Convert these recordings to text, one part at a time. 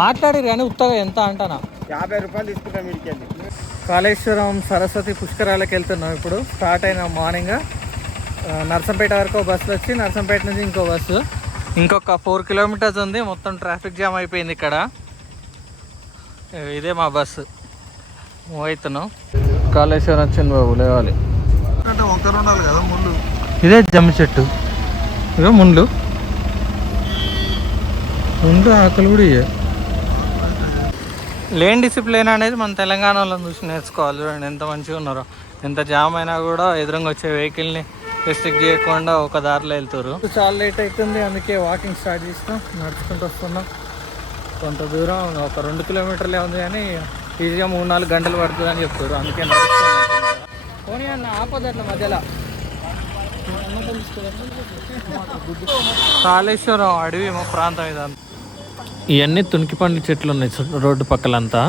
మాట్లాడి కానీ ఉత్తగా ఎంత అంటానా? యాభై రూపాయలు తీసుకుంటాం వీడికి కాళేశ్వరం సరస్వతి పుష్కరాలకు వెళ్తున్నాం ఇప్పుడు. స్టార్ట్ అయిన మార్నింగ్. నర్సంపేట వరకు బస్సు వచ్చి నర్సంపేట నుంచి ఇంకో బస్సు. ఇంకొక ఫోర్ కిలోమీటర్స్ ఉంది. మొత్తం ట్రాఫిక్ జామ్ అయిపోయింది ఇక్కడ. ఇదే మా బస్సు. మూవ్ అవుతున్నాం. కాళేశ్వరం వచ్చింది బాబు లేవాలి. ఉండాలి కదా ముందు. ఇదే జమ్మి చెట్టు. ఇవే ముండ్లు ముందు ఆకులు కూడా ఇవే లేన్ డిసిప్లిన్ అనేది మన తెలంగాణ వాళ్ళని చూసి నేర్చుకోవాలి చూడండి ఎంత మంచిగా ఉన్నారో. ఎంత జామ్ అయినా కూడా ఎదురుగా వచ్చే వెహికల్ని రెస్ట్రిక్ట్ చేయకుండా ఒక దారిలో వెళ్తారు. చాలా లేట్ అవుతుంది అందుకే వాకింగ్ స్టార్ట్ చేసినాం నడుచుకుంటూ వస్తున్నాం. కొంత దూరం ఒక రెండు కిలోమీటర్లే ఉంది కానీ ఈజీగా మూడు నాలుగు గంటలు పడుతుంది అని చెప్తారు. అందుకే పోనీ అన్న ఆపద అట్లా మధ్యలో కాళేశ్వరం అడవి మా ప్రాంతం ఇదంతా. ఇవన్నీ తునికి పండ్ల చెట్లు ఉన్నాయి రోడ్డు పక్కలంతా.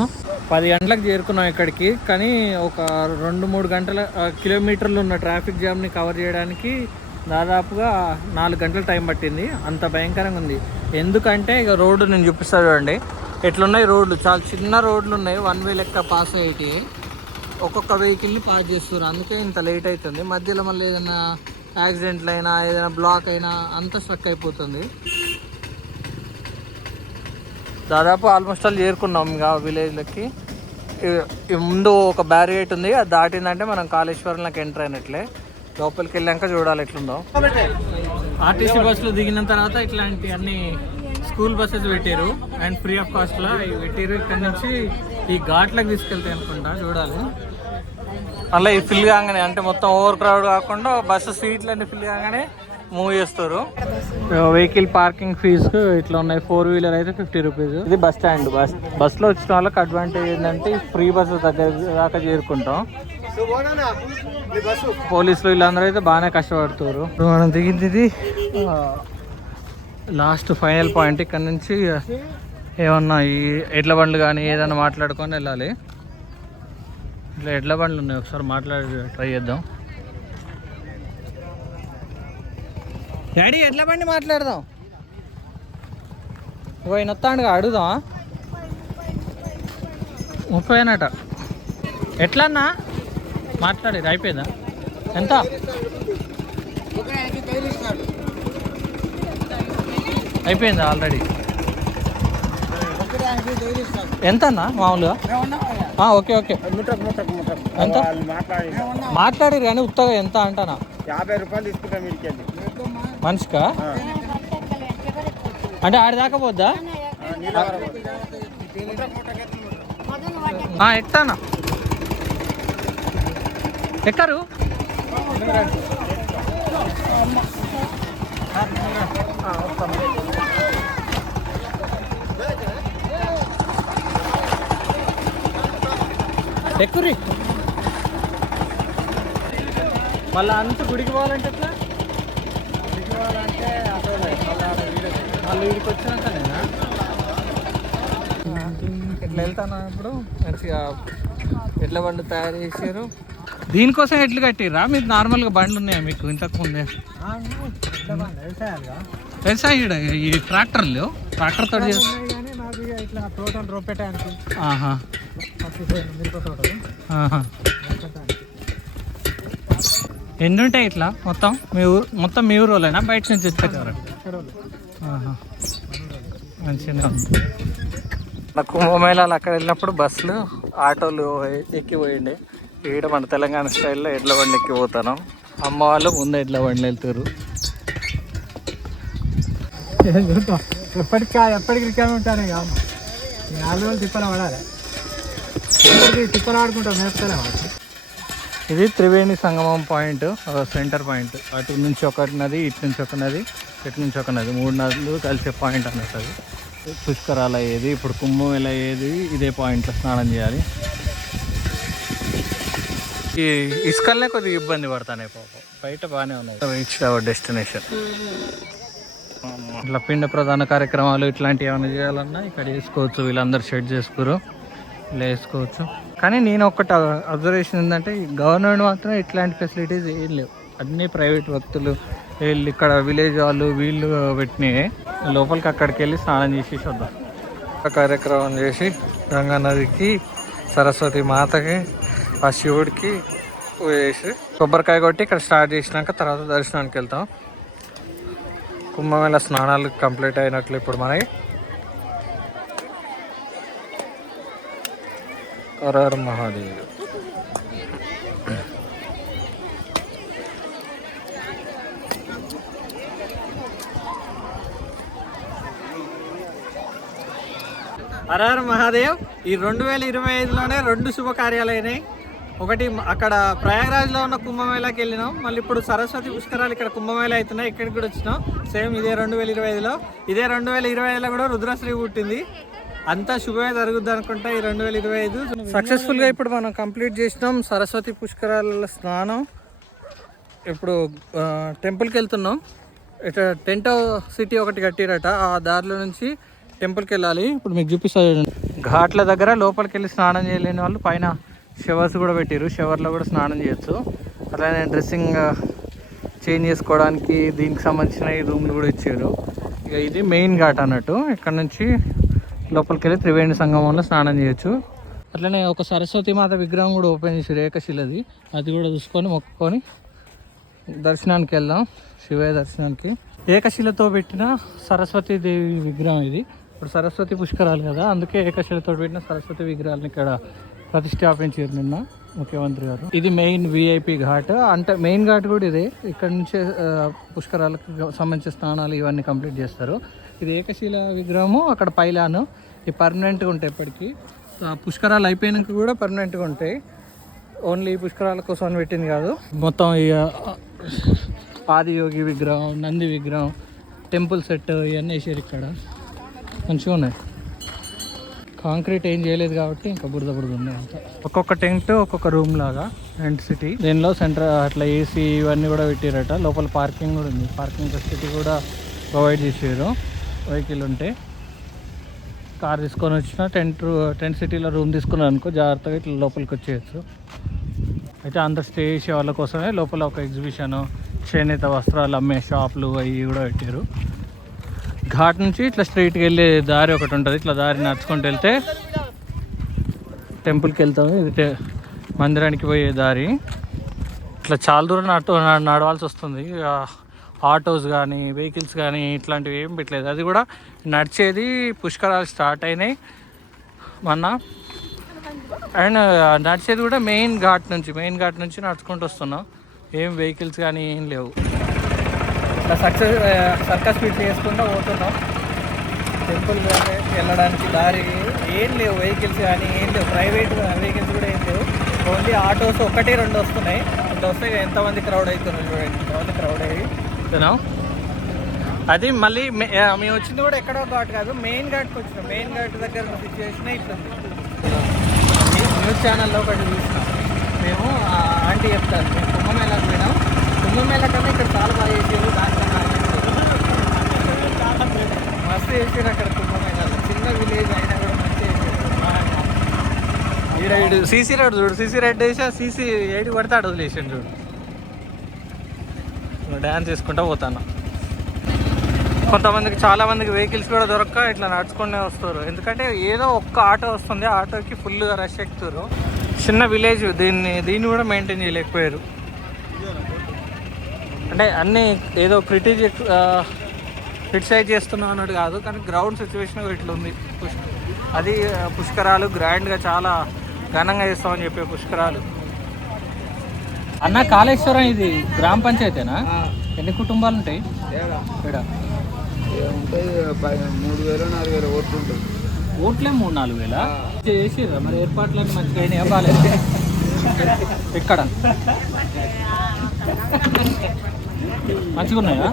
పది గంటలకు చేరుకున్నాం ఇక్కడికి కానీ ఒక రెండు మూడు గంటల కిలోమీటర్లు ఉన్న ట్రాఫిక్ జామ్ని కవర్ చేయడానికి దాదాపుగా నాలుగు గంటల టైం పట్టింది. అంత భయంకరంగా ఉంది. ఎందుకంటే ఇక రోడ్డు నేను చూపిస్తాను చూడండి. ఎట్లున్నాయి రోడ్లు? చాలా చిన్న రోడ్లు ఉన్నాయి. వన్ వే లెక్క పాస్ అయ్యేటి. ఒక్కొక్క వెహికల్ని పాస్ చేస్తున్నారు. అందుకే ఇంత లేట్ అవుతుంది. మధ్యలో మళ్ళీ ఏదైనా యాక్సిడెంట్లు అయినా ఏదైనా బ్లాక్ అయినా అంత స్ట్రక్ అయిపోతుంది. దాదాపు ఆల్మోస్ట్ ఆల్ చేరుకున్నాం ఇంకా విలేజ్లకి ఈ ముందు ఒక బ్యారిగేట్ ఉంది అది దాటిందంటే మనం కాళేశ్వరంలోకి ఎంటర్ అయినట్లే. లోపలికి వెళ్ళాక చూడాలి ఎట్లుందో. ఆర్టీసీ బస్సులో దిగిన తర్వాత ఇట్లాంటి అన్ని స్కూల్ బస్సెస్ పెట్టారు. అండ్ ఫ్రీ ఆఫ్ కాస్ట్లో ఇవి పెట్టారు. ఇక్కడ నుంచి ఈ ఘాట్లకు తీసుకెళ్తాయి అనుకుంటా చూడాలి. అలా ఇది ఫిల్ కాగానే అంటే మొత్తం ఓవర్ క్రౌడ్ కాకుండా బస్సు సీట్లు అన్ని ఫిల్ కాగానే మూవ్ చేస్తారు. వెహికల్ పార్కింగ్ ఫీజు ఇట్లా ఉన్నాయి. ఫోర్ వీలర్ అయితే ఫిఫ్టీ రూపీస్ ఇది బస్ స్టాండ్ బస్ బస్సులో వచ్చిన వాళ్ళకి అడ్వాంటేజ్ ఏంటంటే ఫ్రీ బస్సు దగ్గర దాకా చేరుకుంటాం. పోలీసులు వీళ్ళందరూ అయితే బాగానే కష్టపడుతారు. మనం దిగింది ఇది. లాస్ట్ ఫైనల్ పాయింట్ ఇక్కడ నుంచి ఏమన్నా ఈ ఎడ్ల బండ్లు కానీ ఏదైనా మాట్లాడుకొని వెళ్ళాలి. ఇట్లా ఎడ్ల బండ్లు ఉన్నాయి. ఒకసారి మాట్లాడి ట్రై చేద్దాం. డాడీ ఎట్లా బండి మాట్లాడదాం. పోయి నొత్తాండుగా అడుగుదాం ముప్పై అన్నట ఎట్లన్నా? మాట్లాడేది అయిపోయిందా? ఎంత? అయిపోయిందా ఆల్రెడీ? ఎంత అన్నా మామూలుగా ఓకే ఓకే. ఎంత? మాట్లాడి మాట్లాడారు కానీ ఉత్తగా ఎంత అంటానా? యాభై రూపాయలు తీసుకుంటాం వీడికి మనిషికా? అంటే ఆడి దాకా పోద్దా? ఆ, ఎక్కుతానా ఎక్కరు? ఎక్కురి మళ్ళీ అంత గుడికి పోవాలంటే ఎట్లా? వీడికి వచ్చినాక నేనా ఇట్లా వెళ్తాను ఇప్పుడు? మంచిగా ఎడ్ల బండి తయారు చేసారు దీనికోసం ఎట్లు కట్టిర్రా? మీకు నార్మల్గా బండ్లు ఉన్నాయా మీకు ఇంతకు ముందే? వ్యవసాయం ఈ ట్రాక్టర్లు? ట్రాక్టర్ ఇట్లా టోటల్. ఎన్ని ఉంటాయి ఇట్లా? మొత్తం మీ ఊరు మొత్తం మీ ఊరు వాళ్ళేనా బయట నుంచి వచ్చారు మంచిగా. ఉంది నా కుంభమేళాలు అక్కడ వెళ్ళినప్పుడు బస్సులు ఆటోలు ఎక్కిపోయింది ఈడ మన తెలంగాణ స్టైల్లో ఎడ్ల బండి ఎక్కిపోతాను. అమ్మ వాళ్ళు ముందు ఎడ్ల బండ్లు వెళ్తారు ఎప్పటికి ఎప్పటికి రికార్డు ఉంటాను ఇక నాలుగు రోజులు తిప్పలు పడాలి. ఎప్పటికి తిప్పలు ఆడుకుంటాం నేర్పుతానే ఇది Triveni Sangamam point centre point. అటు నుంచి ఒక నది ఇటు నుంచి ఒక నది ఇటు నుంచి ఒక నది. మూడు నదులు కలిసే పాయింట్ అన్నట్టు అది. పుష్కరాలు అయ్యేది ఇప్పుడు కుంభమేళ అయ్యేది ఇదే పాయింట్లో స్నానం చేయాలి. ఈ ఇసుకల్నే కొద్దిగా ఇబ్బంది పడతానే పాపం. బయట బాగానే ఉన్నాయి. రీచ్ అవర్ డెస్టినేషన్ ఇట్లా పిండ ప్రధాన కార్యక్రమాలు ఇట్లాంటివి ఏమైనా చేయాలన్నా ఇక్కడ చేసుకోవచ్చు. వీళ్ళందరూ షెడ్ చేసుకోరు. ఇలా వేసుకోవచ్చు. కానీ నేను ఒకటి అబ్జర్వేషన్ ఏంటంటే గవర్నమెంట్ మాత్రం ఇట్లాంటి ఫెసిలిటీస్ ఏం లేవు. అన్ని ప్రైవేట్ వ్యక్తులు వీళ్ళు ఇక్కడ విలేజ్ వాళ్ళు వీళ్ళు పెట్టినాయి లోపలికి అక్కడికి వెళ్ళి స్నానం చేసేసి వద్దాం కార్యక్రమం చేసి గంగా నదికి సరస్వతి మాతకి ఆ శివుడికి వేసి కొబ్బరికాయ కొట్టి ఇక్కడ స్టార్ట్ చేసినాక తర్వాత దర్శనానికి వెళ్తాం. కుంభమేళ స్నానాలు కంప్లీట్ అయినట్లు ఇప్పుడు మనకి హర మహాదేవ్ హరహర మహాదేవ్ ఈ రెండు వేల ఇరవై ఐదులోనే రెండు శుభకార్యాలు ఒకటి అక్కడ ప్రయాగరాజ్లో ఉన్న కుంభమేళాకి వెళ్ళినాం. మళ్ళీ ఇప్పుడు సరస్వతి పుష్కరాలు ఇక్కడ కుంభమేళ అవుతున్నాయి. ఇక్కడికి కూడా వచ్చినాం. సేమ్ ఇదే రెండు వేల ఇరవై ఐదులో. ఇదే రెండు వేల ఇరవై ఐదులో కూడా రుద్రశ్రీ పుట్టింది. అంతా శుభమే జరుగుద్ది అనుకుంటా ఈ రెండు వేల ఇరవై ఐదు. సక్సెస్ఫుల్గా ఇప్పుడు మనం కంప్లీట్ చేసినాం. సరస్వతి పుష్కరాల స్నానం. ఇప్పుడు టెంపుల్కి వెళ్తున్నాం. ఇట్లా టెంట్ సిటీ ఒకటి కట్టిరట. ఆ దారిలో నుంచి టెంపుల్కి వెళ్ళాలి. ఇప్పుడు మీకు చూపిస్తా చూడండి. ఘాట్ల దగ్గర లోపలికి వెళ్ళి స్నానం చేయలేని వాళ్ళు పైన షవర్స్ కూడా పెట్టారు షవర్లో కూడా స్నానం చేయొచ్చు. అలానే డ్రెస్సింగ్ చేంజ్ చేసుకోవడానికి దీనికి సంబంధించిన ఈ రూమ్లు కూడా ఇచ్చారు. ఇక ఇది మెయిన్ ఘాట్ అన్నట్టు. ఇక్కడ నుంచి లోపలికి వెళ్ళి త్రివేణి సంగమంలో స్నానం చేయొచ్చు. అట్లనే ఒక సరస్వతి మాత విగ్రహం కూడా ఓపెన్ చేసి ఏకశిలది అది కూడా చూసుకొని మొక్కుకొని దర్శనానికి వెళ్దాం శివయ్య దర్శనానికి. ఏకశిలతో పెట్టిన సరస్వతి దేవి విగ్రహం ఇది. ఇప్పుడు సరస్వతి పుష్కరాలు కదా అందుకే ఏకశిలతో పెట్టిన సరస్వతి విగ్రహాలను ఇక్కడ ప్రతిష్టాపించారు నిన్న. ముఖ్యమంత్రి గారు. ఇది మెయిన్ విఐపి ఘాట్. అంటే మెయిన్ ఘాట్ కూడా ఇదే. ఇక్కడ నుంచే పుష్కరాలకు సంబంధించిన స్నానాలు ఇవన్నీ కంప్లీట్ చేస్తారు. ఇది ఏకశీల విగ్రహము అక్కడ పైలాను. ఇది పర్మనెంట్గా ఉంటాయి ఇప్పటికీ. పుష్కరాలు అయిపోయినాక కూడా పర్మనెంట్గా ఉంటాయి. ఓన్లీ పుష్కరాల కోసం అని పెట్టింది కాదు. మొత్తం ఇక ఆదియోగి విగ్రహం నంది విగ్రహం టెంపుల్ సెట్ ఇవన్నీ వేసారు ఇక్కడ. మంచిగా ఉన్నాయి. కాంక్రీట్ ఏం చేయలేదు కాబట్టి ఇంకా బురద బురద ఉన్నాయి అంతా. ఒక్కొక్క టెంట్ ఒక్కొక్క రూమ్ లాగా టెంట్ సిటీ? దీనిలో సెంటర్ అట్లా ఏసీ ఇవన్నీ కూడా పెట్టారట. లోపల పార్కింగ్ కూడా ఉంది. పార్కింగ్ ఫెసిలిటీ కూడా ప్రొవైడ్ చేసారు వెహికల్ ఉంటే. కార్ తీసుకొని వచ్చిన టెంట్ టెంట్ సిటీలో రూమ్ తీసుకున్నాను అనుకో జాగ్రత్తగా ఇట్లా లోపలికి వచ్చేయచ్చు. అయితే అందరు స్టే చేసే వాళ్ళ కోసమే లోపల ఒక ఎగ్జిబిషన్ చేనేత వస్త్రాలు అమ్మే షాపులు అవి కూడా పెట్టారు ఘాట్ నుంచి ఇట్లా స్ట్రైట్కి వెళ్ళే దారి ఒకటి ఉంటుంది. ఇట్లా దారి నడుచుకుంటూ వెళ్తే టెంపుల్కి వెళ్తాము. ఇది మందిరానికి పోయే దారి. ఇట్లా చాలా దూరం నటు నడవాల్సి వస్తుంది. ఇక ఆటోస్ కానీ వెహికల్స్ కానీ ఇట్లాంటివి ఏం పెట్టలేదు. అది కూడా నడిచేది పుష్కరాలు స్టార్ట్ అయినాయి. మొన్న. అండ్ నడిచేది కూడా మెయిన్ ఘాట్ నుంచి మెయిన్ ఘాట్ నుంచి నడుచుకుంటూ వస్తున్నాం. ఏం వెహికల్స్ కానీ ఏం లేవు. ఇట్లా సక్సెస్ సర్కస్ ఫీట్ చేసుకుంటూ పోతున్నాం. టెంపుల్ వెళ్ళడానికి దారి ఏం లేవు వెహికల్స్ కానీ ఏం లేవు. ప్రైవేట్ వెహికల్స్ కూడా ఏం లేవు. ఓన్లీ ఆటోస్ ఒకటి రెండు వస్తున్నాయి. రెండు వస్తే ఎంతమంది క్రౌడ్ అవుతున్నారు చూడండి. ఎంతమంది క్రౌడ్ అయ్యి. యూనో? అది మళ్ళీ మేము వచ్చింది కూడా ఎక్కడో ఘాట్ కాదు మెయిన్ ఘాట్కి వచ్చినాం. మెయిన్ ఘాట్ దగ్గర సిచ్యువేషన్ ఇట్లా న్యూస్ ఛానల్లో ఒకటి చూసినాం. మేము ఆంటీ చెప్తారు మేము కుంభమేళాకి కుంభమేళా కన్నా ఇక్కడ చాలా బాగా చేసారు దానికన్నా మస్తు చేసారు అక్కడ కుంభమేళాలో. చిన్న విలేజ్ అయినా కూడా చేసారు ఈడు సీసీ రోడ్ చూడు సీసీ రెడ్ వేసా సీసీ ఏడు పడితే అడు వదిలేసాడు చూడు డ్యాన్స్ చేసుకుంటా పోతాను. కొంతమందికి చాలా మందికి వెహికల్స్ కూడా దొరక్క ఇట్లా నడుచుకునే వస్తారు. ఎందుకంటే ఏదో ఒక్క ఆటో వస్తుంది ఆ ఆటోకి ఫుల్గా రష్ ఎక్కుతారు. చిన్న విలేజ్ దీన్ని దీన్ని కూడా మెయింటైన్ చేయలేకపోయారు. అంటే అన్నీ ఏదో క్రిటిజ్ క్రిటిసైజ్ చేస్తున్నాం అన్నట్టు కాదు కానీ గ్రౌండ్ సిచ్యువేషన్ ఇట్లా ఉంది పుష్ అది పుష్కరాలు గ్రాండ్గా చాలా ఘనంగా చేస్తామని చెప్పే పుష్కరాలు. అన్న కాళేశ్వరం ఇది గ్రామ పంచాయతీనా? ఎన్ని కుటుంబాలు ఉంటాయి? మూడు వేలు నాలుగు వేలు ఓట్లు ఉంటుంది ఓట్లే మూడు నాలుగు వేల? చేసిర్రా మరి ఏర్పాట్లన్నీ మంచిగా అయినాయా బాగాలేదు. ఇక్కడ మంచిగా ఉన్నాయా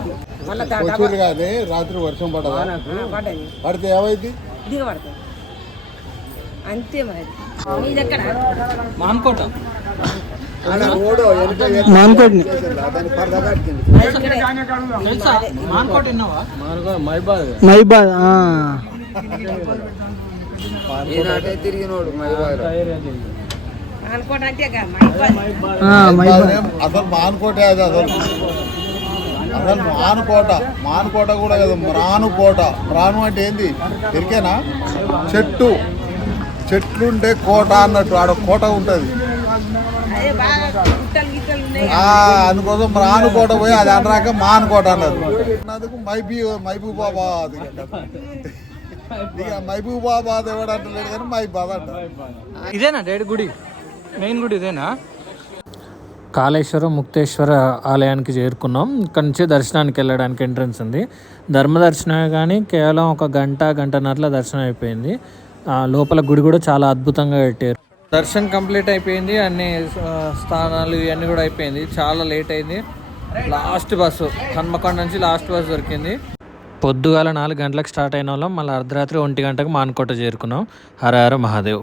వచ్చారు కానీ రాత్రి వర్షం పడదా? పడితే ఏమైంది? దిగబడతాయి అంతే మరి. ఇది ఎక్కడ? మాన్కోట. మాన్కోట్ని. మైబాద్. తిరిగినోడు మైబాద్ అంటే అసలు మానుకోటే అది అసలు. మానుకోట మానుకోట కూడా కదా రానుకోట రాను అంటే ఏంది? ఎరికేనా? చెట్టు. చెట్లుంటే కోట అన్నట్టు ఆడ కోట ఉంటుంది. అందుకోసం రానుకోట పోయి అది అనరాక మానుకోట అన్నారు అందుకు మైబీ మహబూబాబాద్ ఇక మహబూబాబాద్ ఎవడు అంటలేడు కానీ మైబాద్ అంటారు ఇదేనా డాడీ గుడి? మెయిన్ గుడి ఇదేనా? కాళేశ్వరం ముక్తేశ్వర ఆలయానికి చేరుకున్నాం. ఇక్కడ నుంచి దర్శనానికి వెళ్ళడానికి ఎంట్రన్స్ ఉంది. ధర్మ దర్శనమే కానీ కేవలం ఒక గంట గంటన్నరలో దర్శనం అయిపోయింది. లోపల గుడి కూడా చాలా అద్భుతంగా కట్టారు. దర్శనం కంప్లీట్ అయిపోయింది. అన్ని స్థానాలు ఇవన్నీ కూడా అయిపోయింది. చాలా లేట్ అయింది. లాస్ట్ బస్సు హన్మకొండ నుంచి లాస్ట్ బస్సు దొరికింది. పొద్దుగాల నాలుగు గంటలకు స్టార్ట్ అయిన వాళ్ళం. మళ్ళీ అర్ధరాత్రి ఒంటి గంటకు మాన్కోట చేరుకున్నాం. హర హర మహాదేవ్.